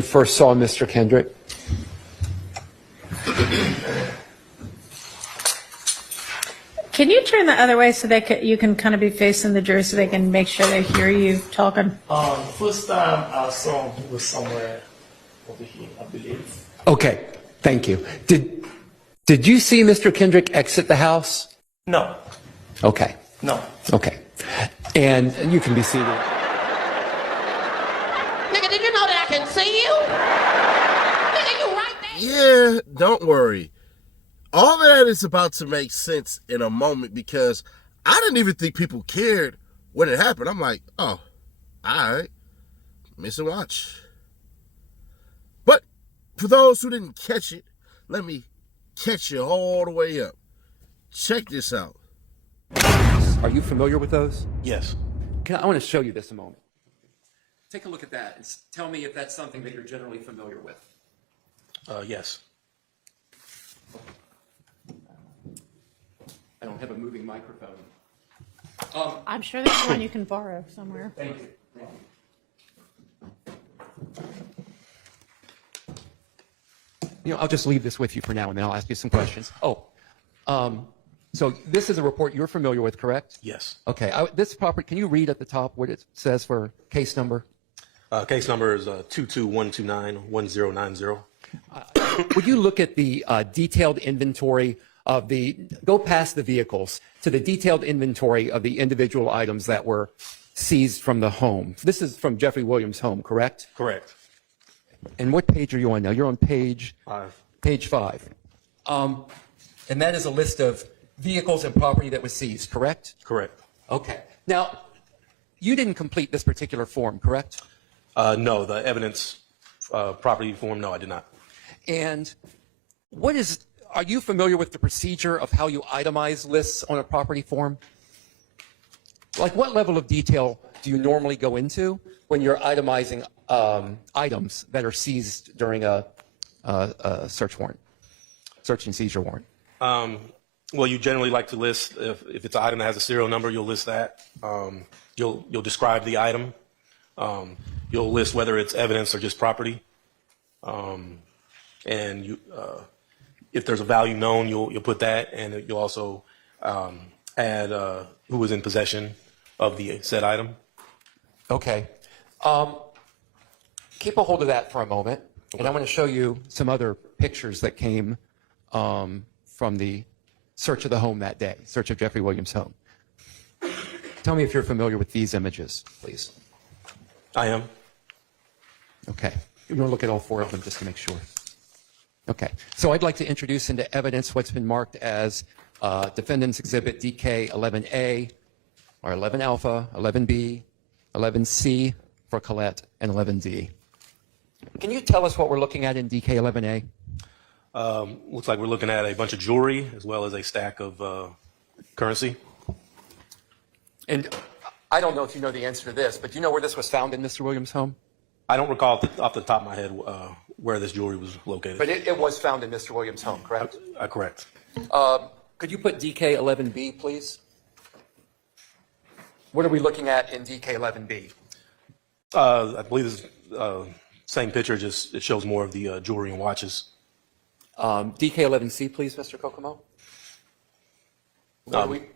you first saw Mr. Kendrick? Can you turn the other way so you can kind of be facing the jury so they can make sure they hear you talking? First time I saw him was somewhere over here, I believe. Okay, thank you. Did you see Mr. Kendrick exit the house? No, Okay, no. okay. And you can be seated. Nigga, did you know that I can see you? Nigga, you right there. Yeah, don't worry. All of that is about to make sense in a moment because I didn't even think people cared when it happened. I'm like, oh, all right, missing watch. But for those who didn't catch it, let me catch you all the way up. Check this out. Are you familiar with those? Yes. I want to show you this a moment. Take a look at that and tell me if that's something that you're generally familiar with. Yes. I don't have a moving microphone. I'm sure there's one you can borrow somewhere. Thank you. You know, I'll just leave this with you for now, and then I'll ask you some questions. So this is a report you're familiar with, correct? Yes. Okay. This property, can you read at the top what it says for case number? Case number is 221291090. Would you look at the detailed inventory of go past the vehicles to the detailed inventory of the individual items that were seized from the home? This is from Jeffrey Williams' home, correct? Correct. And what page are you on now? You're on page 5. Page 5. And that is a list of vehicles and property that was seized, correct? Correct. Okay. Now, you didn't complete this particular form, correct? No, the evidence property form, no, I did not. And are you familiar with the procedure of how you itemize lists on a property form? Like what level of detail do you normally go into when you're itemizing items that are seized during a search and seizure warrant? Well, you generally like to list, if it's an item that has a serial number, you'll list that. You'll describe the item. You'll list whether it's evidence or just property. And if there's a value known, you'll put that, and you'll also add who was in possession of the said item. Okay. Keep a hold of that for a moment, and I'm going to show you some other pictures that came from the search of the home that day, search of Jeffrey Williams' home. Tell me if you're familiar with these images, please. I am. Okay. You're going to look at all 4 of them just to make sure. Okay. So I'd like to introduce into evidence what's been marked as Defendant's Exhibit DK 11A, or 11 Alpha, 11B, 11C for Colette, and 11D. Can you tell us what we're looking at in DK 11A? Looks like we're looking at a bunch of jewelry as well as a stack of currency. And I don't know if you know the answer to this, but do you know where this was found in Mr. Williams' home? I don't recall off the top of my head where this jewelry was located. But it was found in Mr. Williams' home, correct? Correct. Could you put DK 11B, please? What are we looking at in DK 11B? I believe this same picture, just it shows more of the jewelry and watches. DK 11C, please, Mr. Kokomo.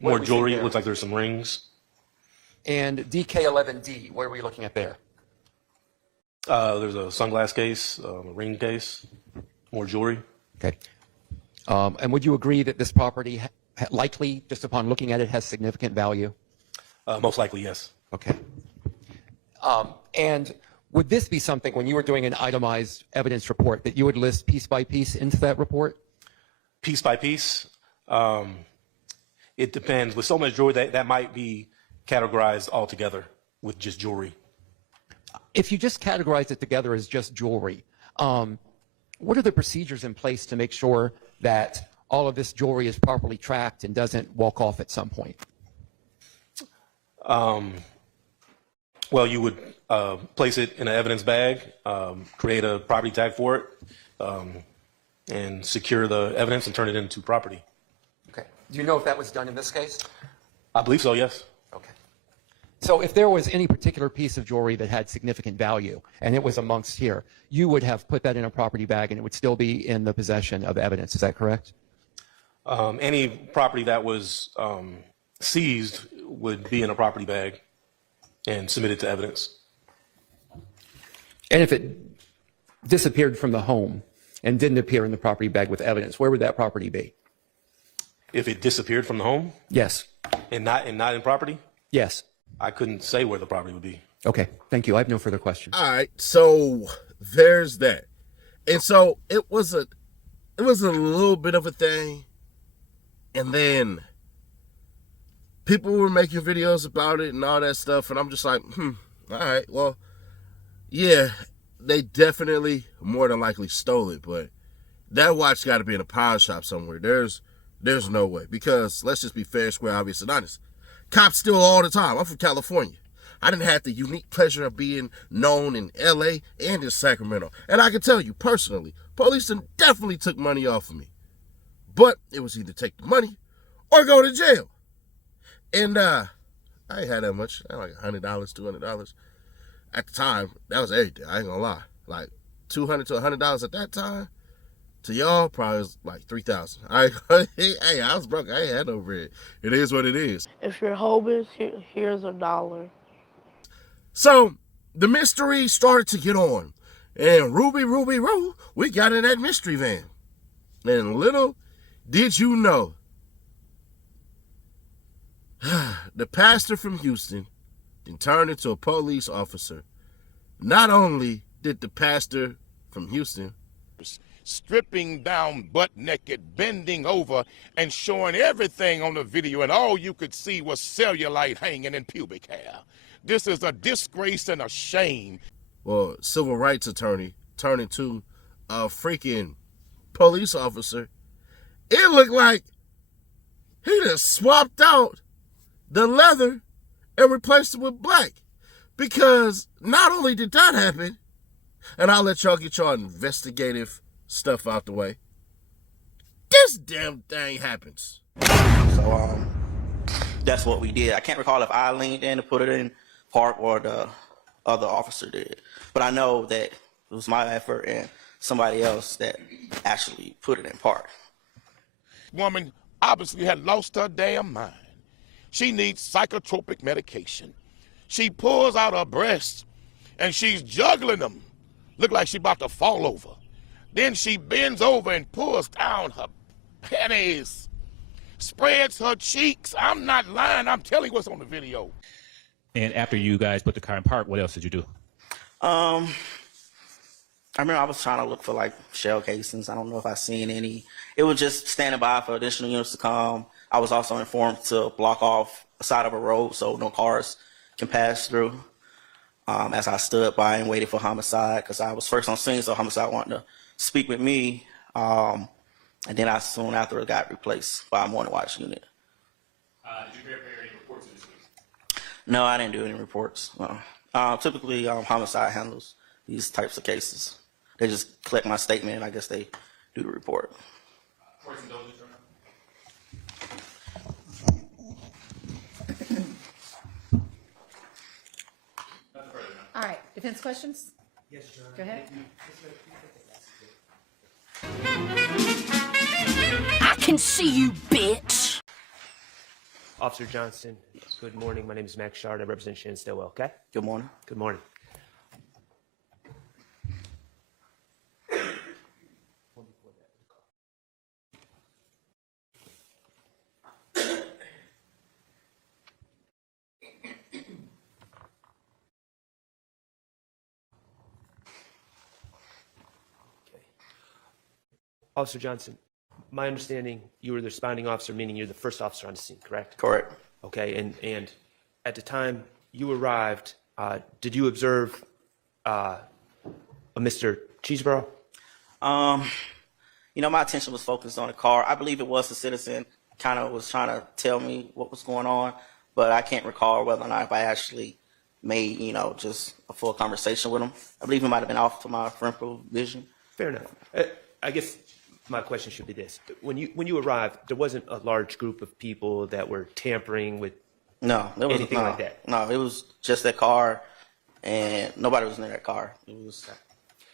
More jewelry. It looks like there's some rings. And DK 11D, what are we looking at there? There's a sunglass case, a ring case, more jewelry. Okay. And would you agree that this property likely, just upon looking at it, has significant value? Most likely, yes. Okay. And would this be something, when you were doing an itemized evidence report, that you would list piece by piece into that report? Piece by piece? It depends. With so much jewelry, that might be categorized all together with just jewelry. If you just categorize it together as just jewelry, what are the procedures in place to make sure that all of this jewelry is properly tracked and doesn't walk off at some point? Well, you would place it in an evidence bag, create a property tag for it, and secure the evidence and turn it into property. Okay. Do you know if that was done in this case? I believe so, yes. Okay. So if there was any particular piece of jewelry that had significant value and it was amongst here, you would have put that in a property bag and it would still be in the possession of evidence. Is that correct? Any property that was seized would be in a property bag and submitted to evidence. And if it disappeared from the home and didn't appear in the property bag with evidence, where would that property be? If it disappeared from the home Yes. and not in property, Yes. I couldn't say where the property would be. Okay. Thank you. I have no further questions. All right, so there's that. And so it was a little bit of a thing. And then people were making videos about it and all that stuff. And I'm just like, all right, well, yeah, they definitely more than likely stole it. But that watch got to be in a pawn shop somewhere. There's no way. Because let's just be fair, square, obvious, and honest. Cops steal all the time. I'm from California. I didn't have the unique pleasure of being known in LA and in Sacramento. And I can tell you personally, police definitely took money off of me. But it was either take the money or go to jail. And I ain't had that much. I had like $100, $200. At the time, that was everything. I ain't gonna lie. Like $200 to $100 at that time. To y'all, probably was like $3,000. Hey, I was broke. I ain't had no bread. It is what it is. If you're homeless, here's $1. So the mystery started to get on. And Ruby, we got in that mystery van. And little did you know, the pastor from Houston then turned into a police officer. Not only did the pastor from Houston stripping down butt naked, bending over, and showing everything on the video, and all you could see was cellulite hanging in pubic hair. This is a disgrace and a shame. Well, civil rights attorney turned into a freaking police officer. It looked like he just swapped out the leather and replaced it with black. Because not only did that happen, and I'll let y'all get your investigative stuff out the way, this damn thing happens. So that's what we did. I can't recall if I leaned in to put it in park or the other officer did, but I know that it was my effort and somebody else that actually put it in park. Woman obviously had lost her damn mind. She needs psychotropic medication. She pulls out her breasts and she's juggling them. Look like she's about to fall over. Then she bends over and pulls down her panties, spreads her cheeks. I'm not lying. I'm telling you what's on the video. And after you guys put the car in park, what else did you do? I remember I was trying to look for like shell casings. I don't know if I seen any. It was just standing by for additional units to come. I was also informed to block off a side of a road so no cars can pass through. As I stood by and waited for homicide, because I was first on scene, so homicide wanted to speak with me. And then soon after it got replaced by a morning watch unit. Did you prepare any reports this week? No, I didn't do any reports. No. Typically, homicide handles these types of cases. They just collect my statement, and I guess they do the report. All right, defense questions? Yes, Your Honor. Go ahead. I can see you, bitch. Officer Johnson, good morning. My name is Max Shard. I represent Shannon Stillwell, okay? Good morning. Good morning. Officer Johnson, my understanding, you were the responding officer, meaning you're the first officer on the scene, correct? Correct. Okay, and at the time you arrived, did you observe a Mr. Cheeseborough? You know, my attention was focused on the car. I believe it was the citizen kind of was trying to tell me what was going on, but I can't recall whether or not if I actually made, just a full conversation with him. I believe he might have been off to my peripheral vision. Fair enough. I guess my question should be this. When you arrived, there wasn't a large group of people that were tampering with No, there was anything like that? No, it was just that car, and nobody was near that car. It was.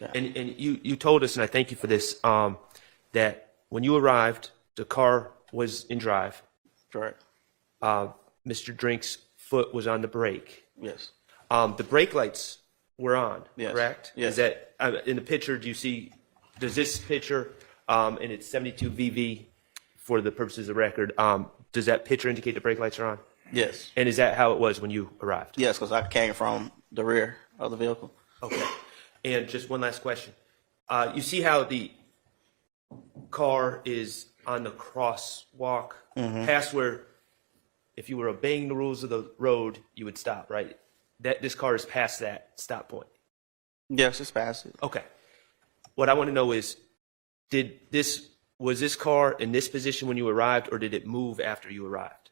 Yeah. And you told us, and I thank you for this, that when you arrived, the car was in drive. Correct. Mr. Drink's foot was on the brake. Yes. The brake lights were on, Yes. correct? Yes. Is that in the picture? Do you see? Does this picture, and it's 72 VV for the purposes of record? Does that picture indicate the brake lights are on? Yes. And is that how it was when you arrived? Yes, because I came from the rear of the vehicle. Okay. And just one last question. You see how the car is on the crosswalk past where if you were obeying the rules of the road, you would stop, right? This car is past that stop point. Yes, it's past it. Okay. What I want to know is, was this car in this position when you arrived, or did it move after you arrived?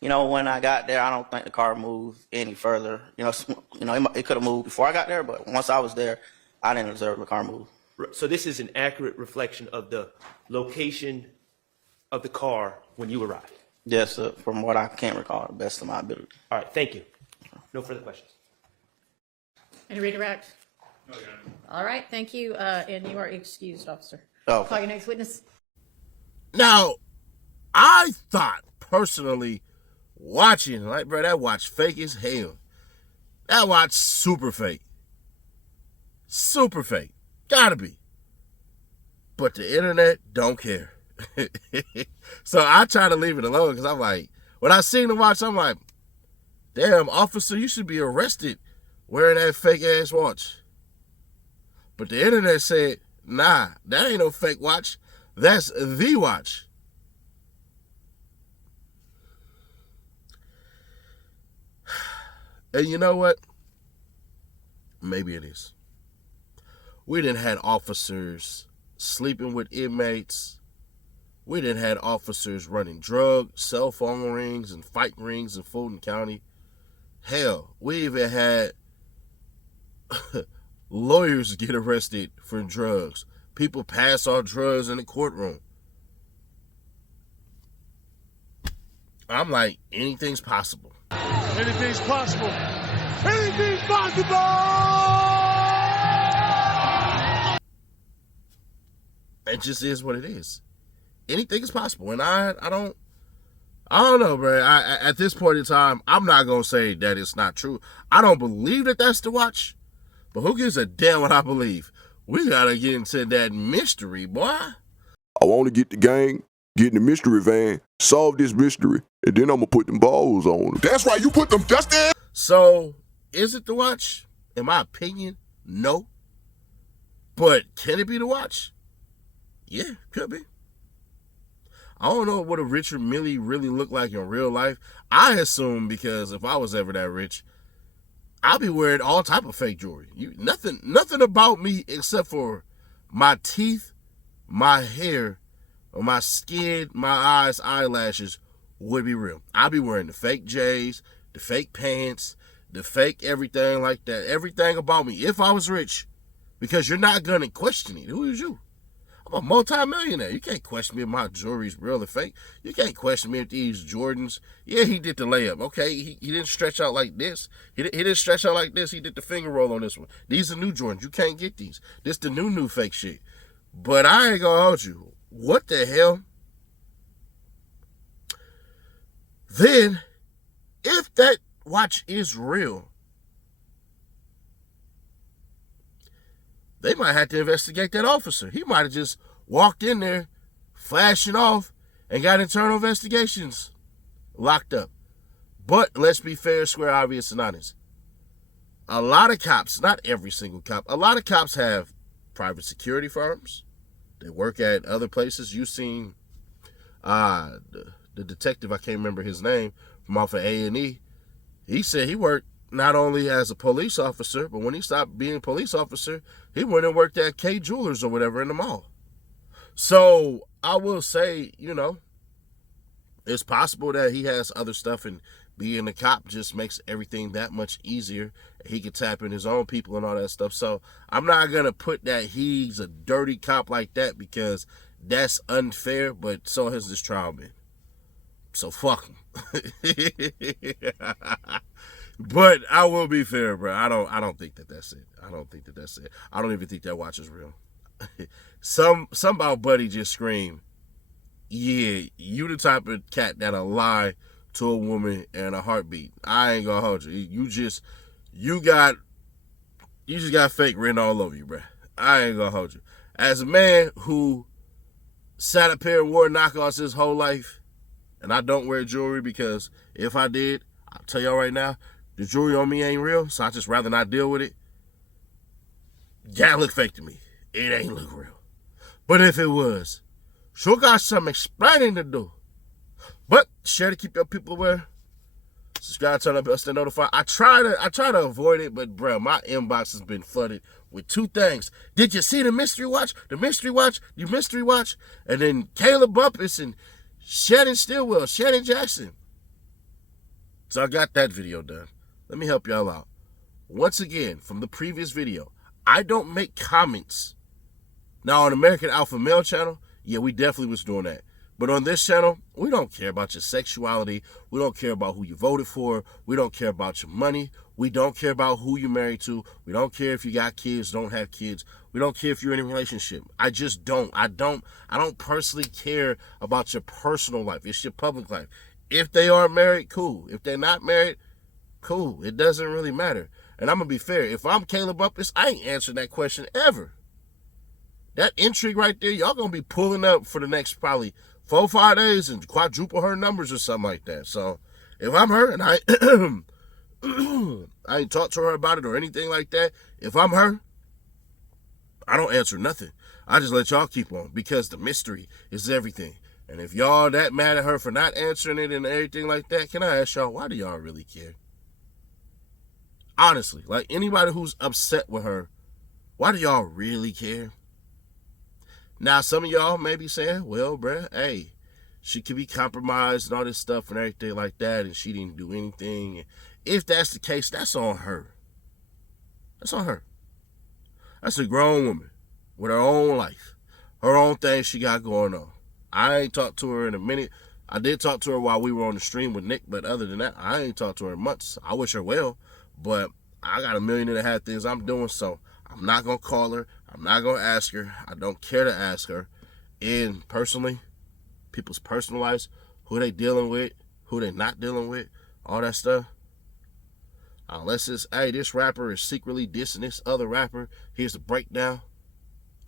You know, when I got there, I don't think the car moved any further. It could have moved before I got there, but once I was there, I didn't observe the car move. So this is an accurate reflection of the location of the car when you arrived. Yes, from what I can recall, the best of my ability. All right. Thank you. No further questions. Any redirect? All right, thank you, and you are excused, officer. Oh. Call your next witness. Now, I thought personally, watching, like, bro, that watch fake as hell. That watch super fake. Super fake. Gotta be. But the internet don't care. So I try to leave it alone because I'm like, when I seen the watch, I'm like, damn, officer, you should be arrested wearing that fake ass watch. But the internet said, nah, that ain't no fake watch. That's the watch. And you know what? Maybe it is. We done had officers sleeping with inmates. We done had officers running drug, cell phone rings, and fight rings in Fulton County. Hell, we even had lawyers get arrested for drugs. People pass on drugs in the courtroom. I'm like, anything's possible. Anything's possible. Anything's possible. It just is what it is. Anything is possible, and I don't know, bro. At this point in time, I'm not gonna say that it's not true. I don't believe that that's the watch, but who gives a damn what I believe? We gotta get into that mystery, boy. I want to get the gang, get in the mystery van, solve this mystery, and then I'm gonna put them balls on them. That's right, you put them just there. So, is it the watch? In my opinion, no. But can it be the watch? Yeah, could be. I don't know what a Richard Milley really looked like in real life. I assume because if I was ever that rich, I'd be wearing all type of fake jewelry. Nothing about me except for my teeth, my hair, or my skin, my eyes, eyelashes would be real. I'd be wearing the fake J's, the fake pants, the fake everything like that. Everything about me, if I was rich, because you're not going to question it. Who is you? I'm a multi-millionaire. You can't question me if my jewelry's real or fake. You can't question me if these Jordans, yeah, he did the layup. Okay, he didn't stretch out like this. He didn't stretch out like this. He did the finger roll on this one. These are new Jordans. You can't get these. This the new fake shit. But I ain't gonna hold you. What the hell? Then, if that watch is real, they might have to investigate that officer. He might have just walked in there, flashing off, and got internal investigations locked up. But let's be fair, square, obvious, and honest. A lot of cops, not every single cop, a lot of cops have private security firms. They work at other places. You've seen the detective, I can't remember his name, from off of A&E. He said he worked not only as a police officer, but when he stopped being a police officer, he went and worked at K Jewelers or whatever in the mall. So I will say, it's possible that he has other stuff, and being a cop just makes everything that much easier. He could tap in his own people and all that stuff. So I'm not going to put that he's a dirty cop like that, because that's unfair, but so has this trial been. So fuck him. But I will be fair, bro. I don't think that that's it. I don't think that that's it. I don't even think that watch is real. Some about Buddy just screamed, yeah, you the type of cat that'll lie to a woman in a heartbeat. I ain't gonna hold you. You just got fake written all over you, bro. I ain't gonna hold you. As a man who sat up here and wore knockoffs his whole life, and I don't wear jewelry because if I did, I'll tell y'all right now, the jewelry on me ain't real, so I just rather not deal with it. Yeah, it look fake to me. It ain't look real. But if it was, sure got some explaining to do. But share to keep your people aware. Subscribe, turn on the bell, stay notified. I try to avoid it, but bro, my inbox has been flooded with two things. Did you see the mystery watch? The mystery watch? The mystery watch? And then Caleb Bumpus and Shannon Stillwell, Shannon Jackson. So I got that video done. Let me help y'all out. Once again, from the previous video, I don't make comments. Now on American Alpha Male channel, yeah, we definitely was doing that. But on this channel, we don't care about your sexuality. We don't care about who you voted for. We don't care about your money. We don't care about who you're married to. We don't care if you got kids, don't have kids. We don't care if you're in a relationship. I just don't. I don't personally care about your personal life. It's your public life. If they are married, cool. If they're not married, cool. It doesn't really matter. And I'm going to be fair. If I'm Caleb Bumpus, I ain't answering that question ever. That intrigue right there, y'all going to be pulling up for the next probably 4 or 5 days and quadruple her numbers or something like that. So if I'm her and I ain't talked to her about it or anything like that, if I'm her, I don't answer nothing. I just let y'all keep on because the mystery is everything. And if y'all that mad at her for not answering it and everything like that, can I ask y'all, why do y'all really care? Honestly, like anybody who's upset with her, why do y'all really care? Now, some of y'all may be saying, well, bruh, hey, she could be compromised and all this stuff and everything like that, and she didn't do anything. If that's the case, that's on her. That's on her. That's a grown woman with her own life, her own thing she got going on. I ain't talked to her in a minute. I did talk to her while we were on the stream with Nick, but other than that, I ain't talked to her in months. I wish her well, but I got 1.5 million things I'm doing, so I'm not going to call her. I'm not going to ask her. I don't care to ask her. And personally, people's personal lives, who they dealing with, who they not dealing with, all that stuff. Unless it's, hey, this rapper is secretly dissing this other rapper. Here's the breakdown.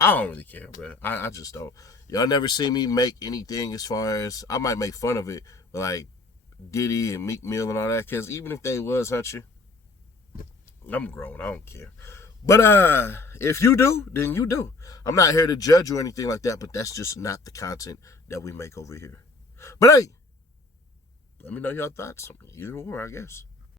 I don't really care, bro. I just don't. Y'all never see me make anything as far as, I might make fun of it, like Diddy and Meek Mill and all that, because even if they was, you, I'm grown. I don't care. But if you do, then you do. I'm not here to judge or anything like that, but that's just not the content that we make over here. But hey, let me know your thoughts. Either or, I guess.